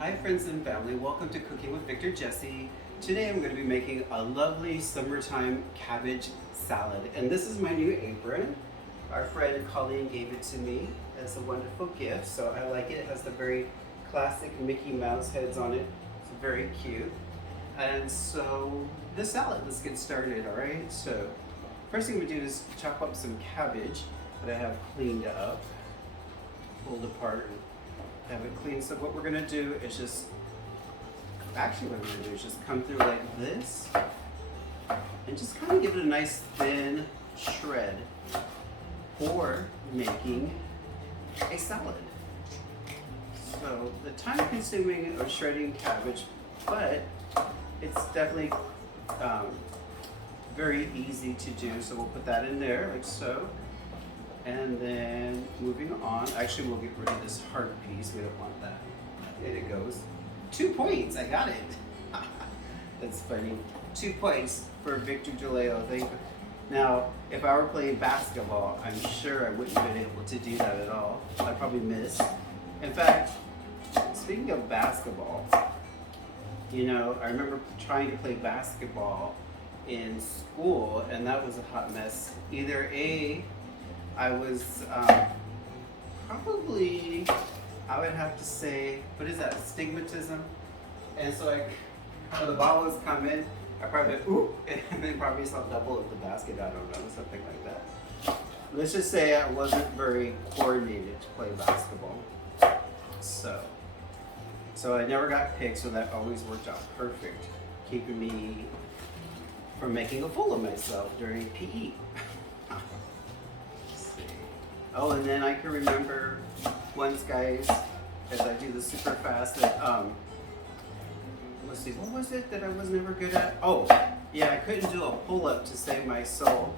Hi friends and family, welcome to Cooking with Victor Jesse. Today I'm going to be making a lovely summertime cabbage salad. And this is my new apron. Our friend Colleen gave it to me as a wonderful gift, so I like it. It has the very classic Mickey Mouse heads on it. It's very cute. And so the salad, let's get started, alright? So first thing we do is chop up some cabbage that I have cleaned up, pulled apart, have it clean. So what we're gonna do is just come through like this and just kind of give it a nice thin shred for making a salad. So the time consuming of shredding cabbage, but it's definitely very easy to do. So we'll put that in there like so. And then moving on, actually we'll get rid of this hard piece, we don't want that. And it goes. 2 points, I got it. That's funny. 2 points for Victor DeLeo. Thank you. Now, if I were playing basketball, I'm sure I wouldn't have been able to do that at all. I'd probably miss. In fact, speaking of basketball, you know, I remember trying to play basketball in school, and that was a hot mess. Either I was probably, I would have to say, what is that, stigmatism? And so when the ball was coming, I probably went, ooh, and then probably saw double of the basket, I don't know, something like that. Let's just say I wasn't very coordinated to play basketball. So I never got picked, so that always worked out perfect, keeping me from making a fool of myself during PE. Oh, and then I can remember once, guys, as I do the super fast, that, let's see, what was it that I was never good at? Oh, yeah, I couldn't do a pull-up to save my soul.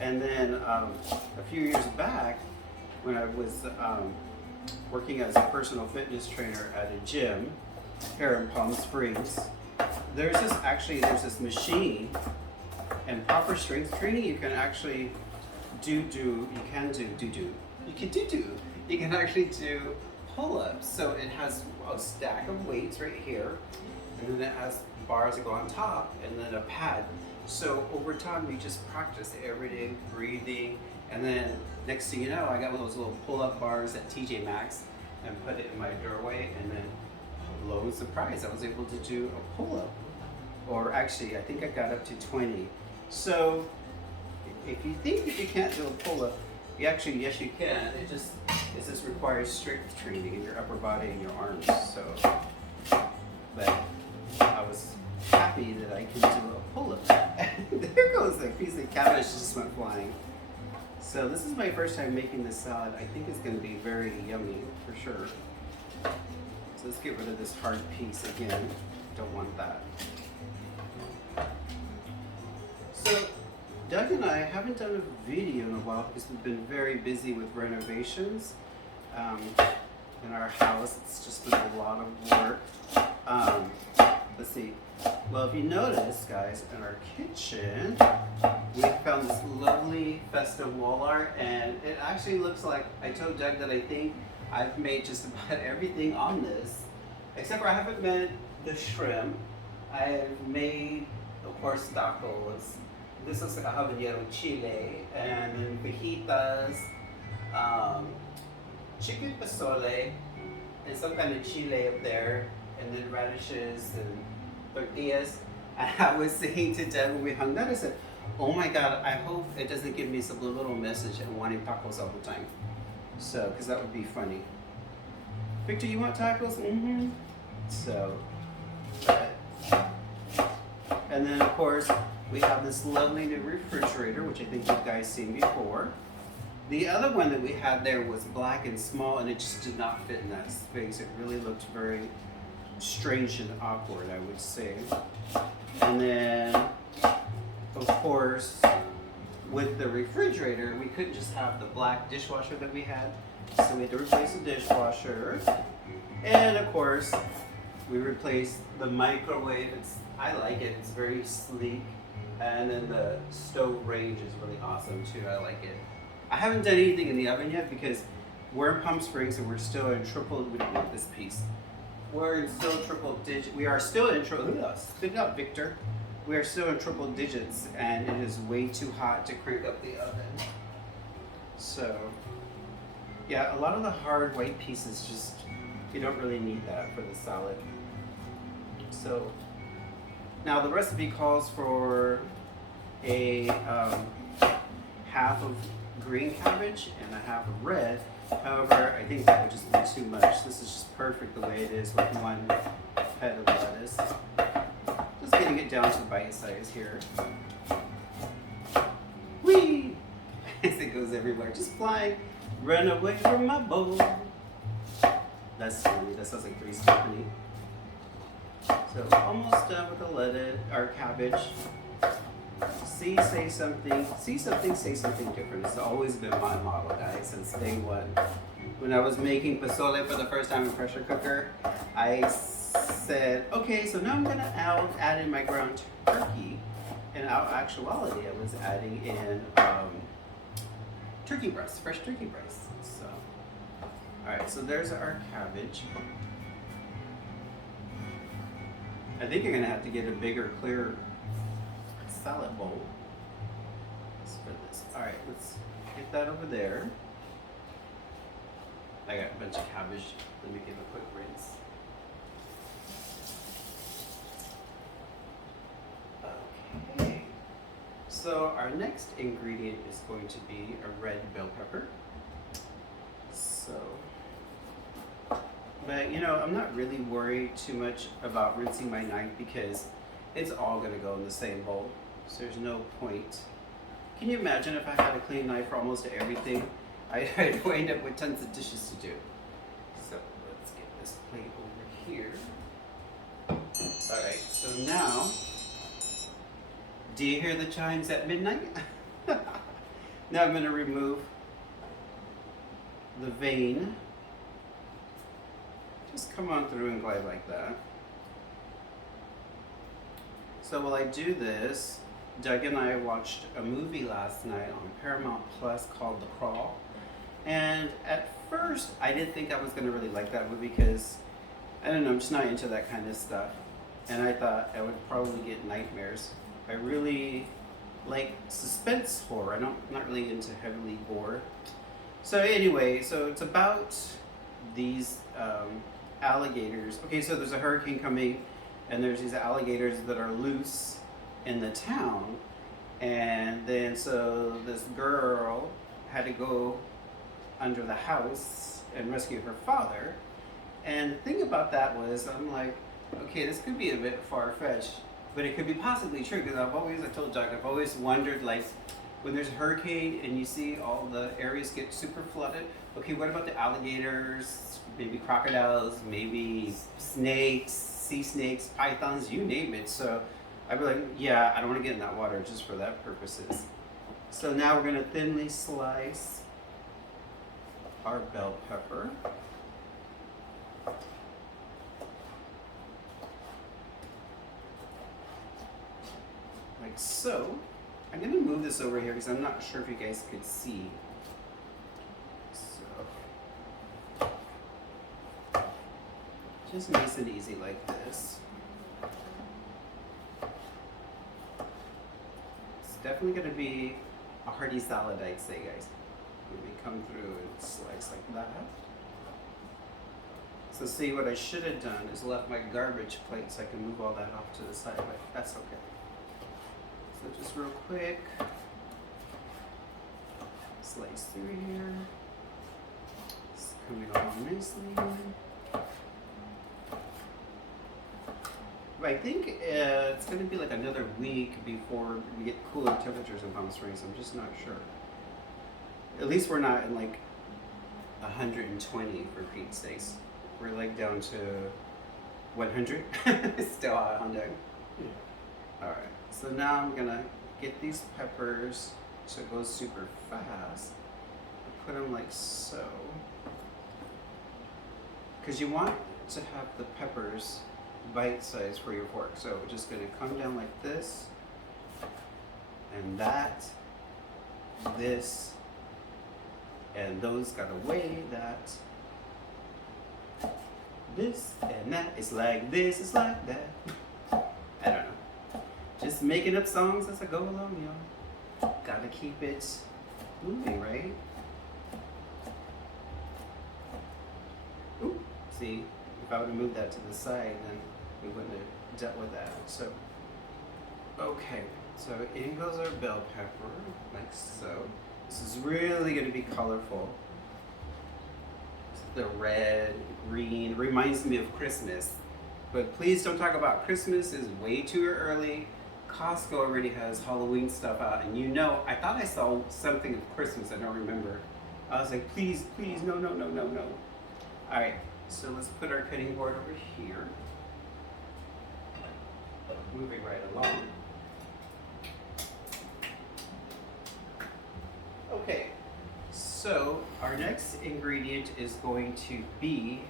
And then a few years back, when I was working as a personal fitness trainer at a gym here in Palm Springs, there's this machine, and proper strength training, you can actually you can actually do pull-ups. So it has a stack of weights right here, and then it has bars that go on top, and then a pad. So over time, we just practice every day, breathing, and then next thing you know, I got one of those little pull-up bars at TJ Maxx and put it in my doorway, and then lo and surprise, I was able to do a pull-up. Or actually, I think I got up to 20. So if you think that you can't do a pull-up, yes you can. It just requires strength training in your upper body and your arms. So, but I was happy that I could do a pull-up. There goes a piece of cabbage just went flying. So this is my first time making this salad. I think it's going to be very yummy for sure. So let's get rid of this hard piece again. Don't want that. So Doug and I haven't done a video in a while because we've been very busy with renovations in our house. It's just been a lot of work. Let's see. Well, if you notice, guys, in our kitchen, we found this lovely festive wall art, and it actually looks like, I told Doug that I think I've made just about everything on this, except for I haven't made the shrimp. I've made, of course, tacos. This looks like a habanero chile, and then fajitas, chicken pozole, and some kind of chile up there, and then radishes and tortillas. And I was saying to Deb when we hung that, I said, oh my God, I hope it doesn't give me some little message and wanting tacos all the time. So, because that would be funny. Victor, you want tacos? Mm-hmm. So, and then of course, we have this lovely new refrigerator, which I think you guys seen before. The other one that we had there was black and small, and it just did not fit in that space. It really looked very strange and awkward, I would say. And then, of course, with the refrigerator, we couldn't just have the black dishwasher that we had, so we had to replace the dishwasher. And of course, we replaced the microwave. I like it, it's very sleek. And then the stove range is really awesome too, I like it. I haven't done anything in the oven yet because we're in Palm Springs and we're still in triple, we don't want this piece. We're in still triple digit. We are still in triple. Spit it up, Victor. We are still in triple digits, and it is way too hot to crank up the oven. So, yeah, a lot of the hard white pieces just you don't really need that for the salad. So, now the recipe calls for a half of green cabbage and a half of red. However, I think that would just be too much. This is just perfect the way it is with one head of lettuce. Just getting it down to bite size here. Whee! As it goes everywhere, just flying. Run away from my bowl. That's funny. That sounds like Three's Company. So almost done with the lettuce, or cabbage. See, say something. See something, say something different. It's always been my model, guys, since day one. When I was making pozole for the first time in pressure cooker, I said, okay, so now I'm gonna add in my ground turkey. In actuality, I was adding in turkey breast, fresh turkey breast. So, all right, so there's our cabbage. I think you're gonna have to get a bigger, clear salad bowl. For this. All right, let's get that over there. I got a bunch of cabbage. Let me give a quick rinse. Okay. So our next ingredient is going to be a red bell pepper. So, but you know, I'm not really worried too much about rinsing my knife because it's all gonna go in the same bowl. So there's no point. Can you imagine if I had a clean knife for almost everything? I'd wind up with tons of dishes to do. So let's get this plate over here. All right, so now, do you hear the chimes at midnight? Now I'm gonna remove the vein. Just come on through and glide like that. So while I do this, Doug and I watched a movie last night on Paramount Plus called The Crawl. And at first, I didn't think I was going to really like that movie because, I don't know, I'm just not into that kind of stuff. And I thought I would probably get nightmares. I really like suspense horror. I'm not really into heavily gore. So anyway, so it's about these alligators. Okay, so there's a hurricane coming and there's these alligators that are loose in the town, and then so this girl had to go under the house and rescue her father. And the thing about that was, I'm like, okay, this could be a bit far-fetched, but it could be possibly true because I told Doug, I've always wondered, like, when there's a hurricane and you see all the areas get super flooded, okay, what about the alligators, maybe crocodiles, maybe snakes, sea snakes, pythons, you name it. So I'd be like, yeah, I don't want to get in that water just for that purposes. So now we're going to thinly slice our bell pepper. Like so. I'm going to move this over here because I'm not sure if you guys could see. So, just nice and easy like this. Definitely going to be a hearty salad, I'd say, guys. Let me come through and slice like that. So see, what I should have done is left my garbage plate so I can move all that off to the side, but that's okay. So just real quick, slice through here. It's coming along nicely. I think it's going to be like another week before we get cooler temperatures in Palm Springs. I'm just not sure. At least we're not in like 120 for Pete's sakes. We're like down to 100. Still hot on deck. Yeah. All right. So now I'm going to get these peppers so it goes super fast. Put them like so. Because you want to have the peppers bite size for your fork. So we're just going to come down like this, and that, this, and those got to weigh that. this and that. It's like this, it's like that. I don't know. Just making up songs as I go along, y'all. Gotta keep it moving, right? Ooh, see, if I would have moved that to the side, then we wouldn't have dealt with that. So, okay, so in goes our bell pepper, like so. This is really gonna be colorful. The red, green, reminds me of Christmas. But please don't talk about Christmas, it's way too early. Costco already has Halloween stuff out, and you know, I thought I saw something of Christmas, I don't remember. I was like, please, please, no, no, no, no, no. All right, so let's put our cutting board over here. Moving right along. Okay, so our next ingredient is going to be,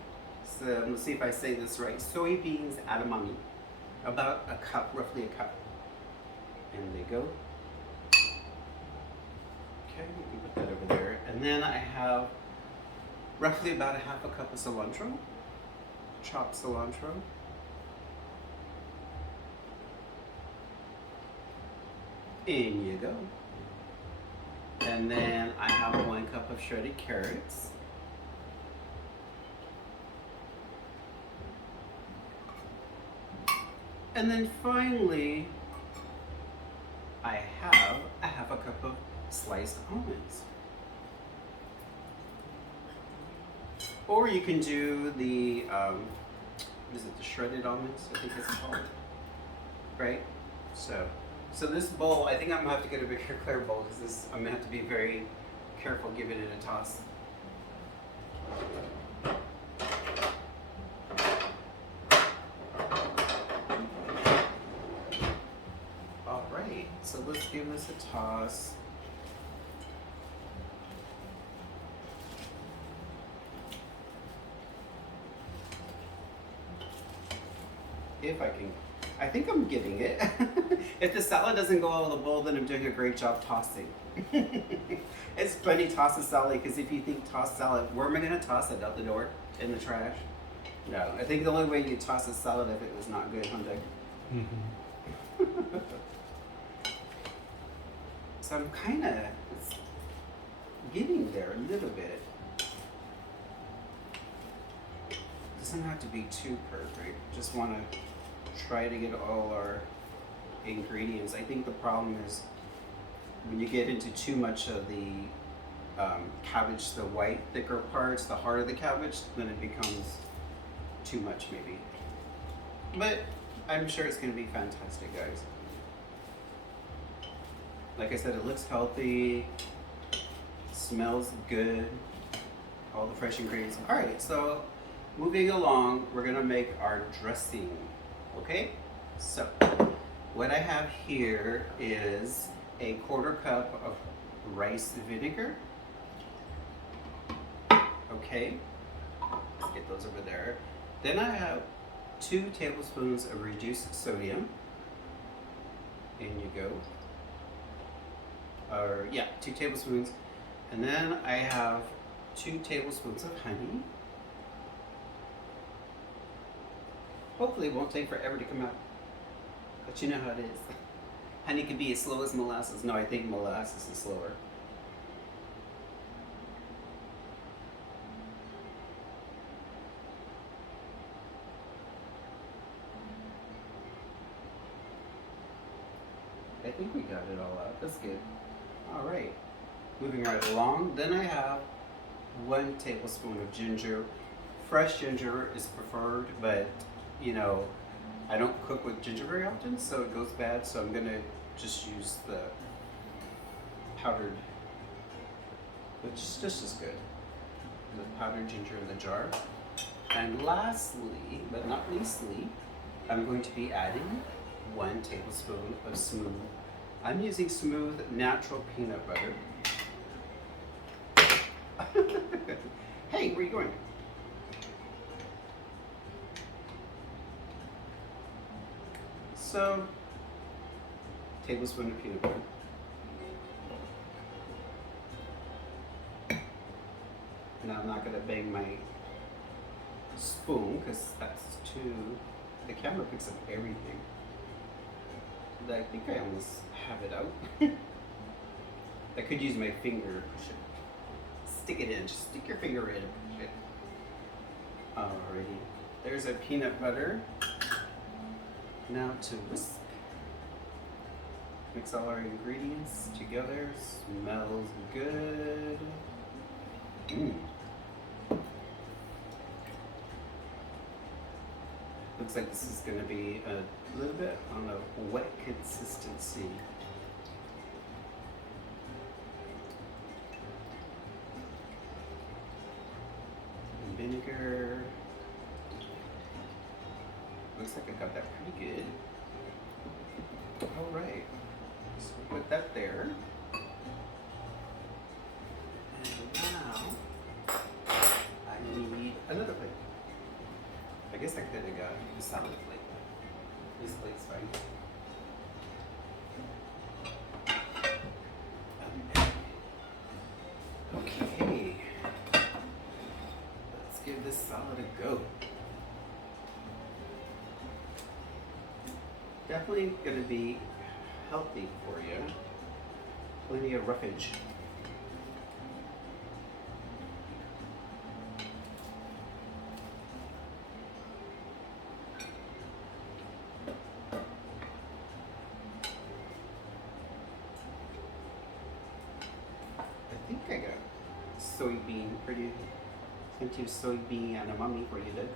so let's see if I say this right, soybeans edamame. About a cup, roughly a cup. And they go. Okay, we can put that over there. And then I have roughly about a half a cup of cilantro, chopped cilantro. In you go. And then I have 1 cup of shredded carrots. And then finally, I have a half a cup of sliced almonds. Or you can do the, what is it, the shredded almonds, I think it's called, right? So this bowl, I think I'm gonna have to get a bigger clear bowl because I'm gonna have to be very careful giving it a toss. All right, so let's give this a toss. If I can, I think I'm getting it. If the salad doesn't go out of the bowl, then I'm doing a great job tossing. It's funny, toss a salad, because if you think toss salad, where am I gonna toss it? Out the door? In the trash? No, I think the only way you toss a salad if it was not good, huh, Doug? Mm-hmm. So I'm kind of getting there a little bit. Doesn't have to be too perfect. Just want to try to get all our ingredients. I think the problem is when you get into too much of the cabbage, the white, thicker parts, the heart of the cabbage, then it becomes too much maybe. But I'm sure it's going to be fantastic, guys. Like I said, it looks healthy, smells good, all the fresh ingredients. All right, so moving along, we're gonna make our dressing, okay? So, what I have here is a 1/4 cup of rice vinegar. Okay, let's get those over there. Then I have 2 tablespoons of reduced sodium. In you go. 2 tablespoons. And then I have 2 tablespoons of honey. Hopefully it won't take forever to come out. But you know how it is. Honey can be as slow as molasses. No, I think molasses is slower. I think we got it all out. That's good. All right. Moving right along. Then I have 1 tablespoon of ginger. Fresh ginger is preferred, but you know, I don't cook with ginger very often, so it goes bad. So I'm gonna just use the powdered, which is just as good. The powdered ginger in the jar. And lastly, but not leastly, I'm going to be adding 1 tablespoon of smooth. I'm using smooth natural peanut butter. Hey, where are you going? So, tablespoon of peanut butter. Now I'm not gonna bang my spoon because that's too. The camera picks up everything. I think I almost have it out. I could use my finger to push it. Stick it in. Just stick your finger in and push it. Alrighty. There's our peanut butter. Now to whisk. Mix all our ingredients together. Smells good. Looks like this is going to be a little bit on a wet consistency. Vinegar. Looks like I got that pretty good. All right, so put that there. And now I need another plate. I guess I could have got the salad plate. This plate's fine. Okay. Let's give this salad a go. Definitely gonna be healthy for you. Plenty of roughage. I think I got soybean pretty, plenty of soybean edamame for you, Doug.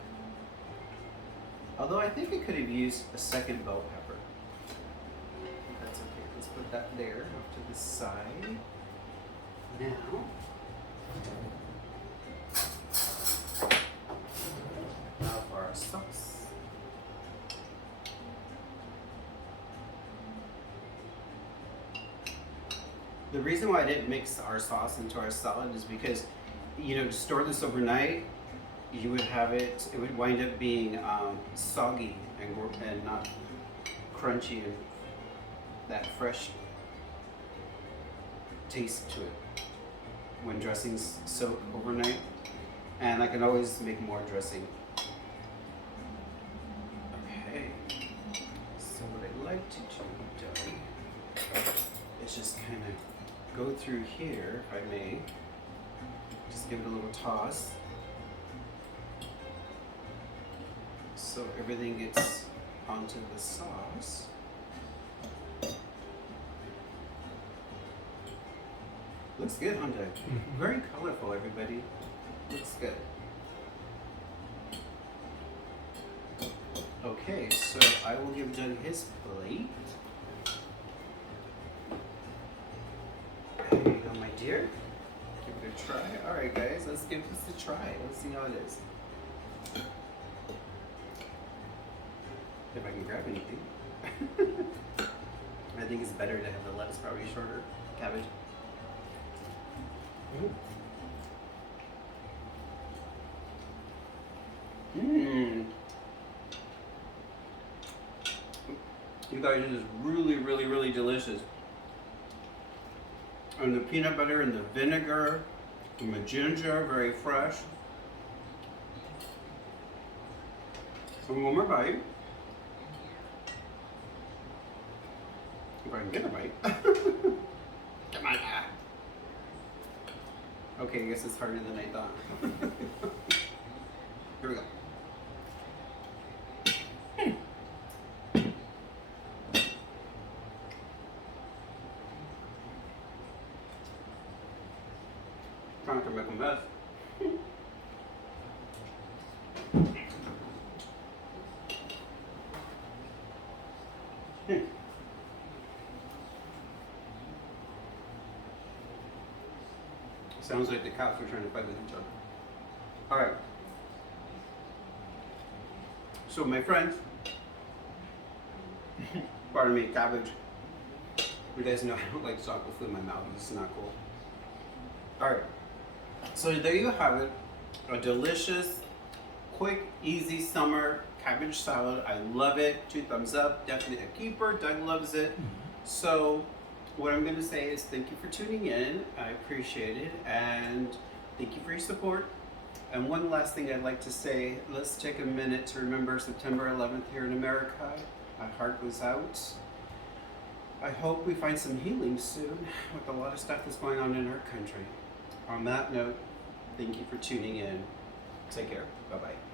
Although I think I could have used a second bell pepper. That's okay. Let's put that there off to the side. Now for our sauce. The reason why I didn't mix our sauce into our salad is because, you know, to store this overnight, you would have it would wind up being soggy and not crunchy and that fresh taste to it when dressings soak overnight. And I can always make more dressing. Okay, so what I like to do, Doug, is just kind of go through here, if I may. Just give it a little toss. So everything gets onto the sauce. Looks good, huh, Doug? Very colorful, everybody. Looks good. Okay, so I will give Doug his plate. There you go, my dear. Give it a try. All right, guys, let's give this a try. Let's see how it is. If I can grab anything. I think it's better to have the lettuce probably shorter. Cabbage. You guys, this is really, really, really delicious. And the peanut butter and the vinegar and the ginger, very fresh. And one more bite. If I can get a bite. Come on. Okay, I guess it's harder than I thought. Here we go. Trying to make a mess. Sounds like the cops are trying to fight with each other. All right. So my friends, pardon me, cabbage. You guys know I don't like chocolate food in my mouth. It's not cool. All right. So there you have it. A delicious, quick, easy summer cabbage salad. I love it. 2 thumbs up. Definitely a keeper. Doug loves it. So what I'm going to say is thank you for tuning in. I appreciate it. And thank you for your support. And one last thing I'd like to say, let's take a minute to remember September 11th here in America. My heart goes out. I hope we find some healing soon with a lot of stuff that's going on in our country. On that note, thank you for tuning in. Take care. Bye-bye.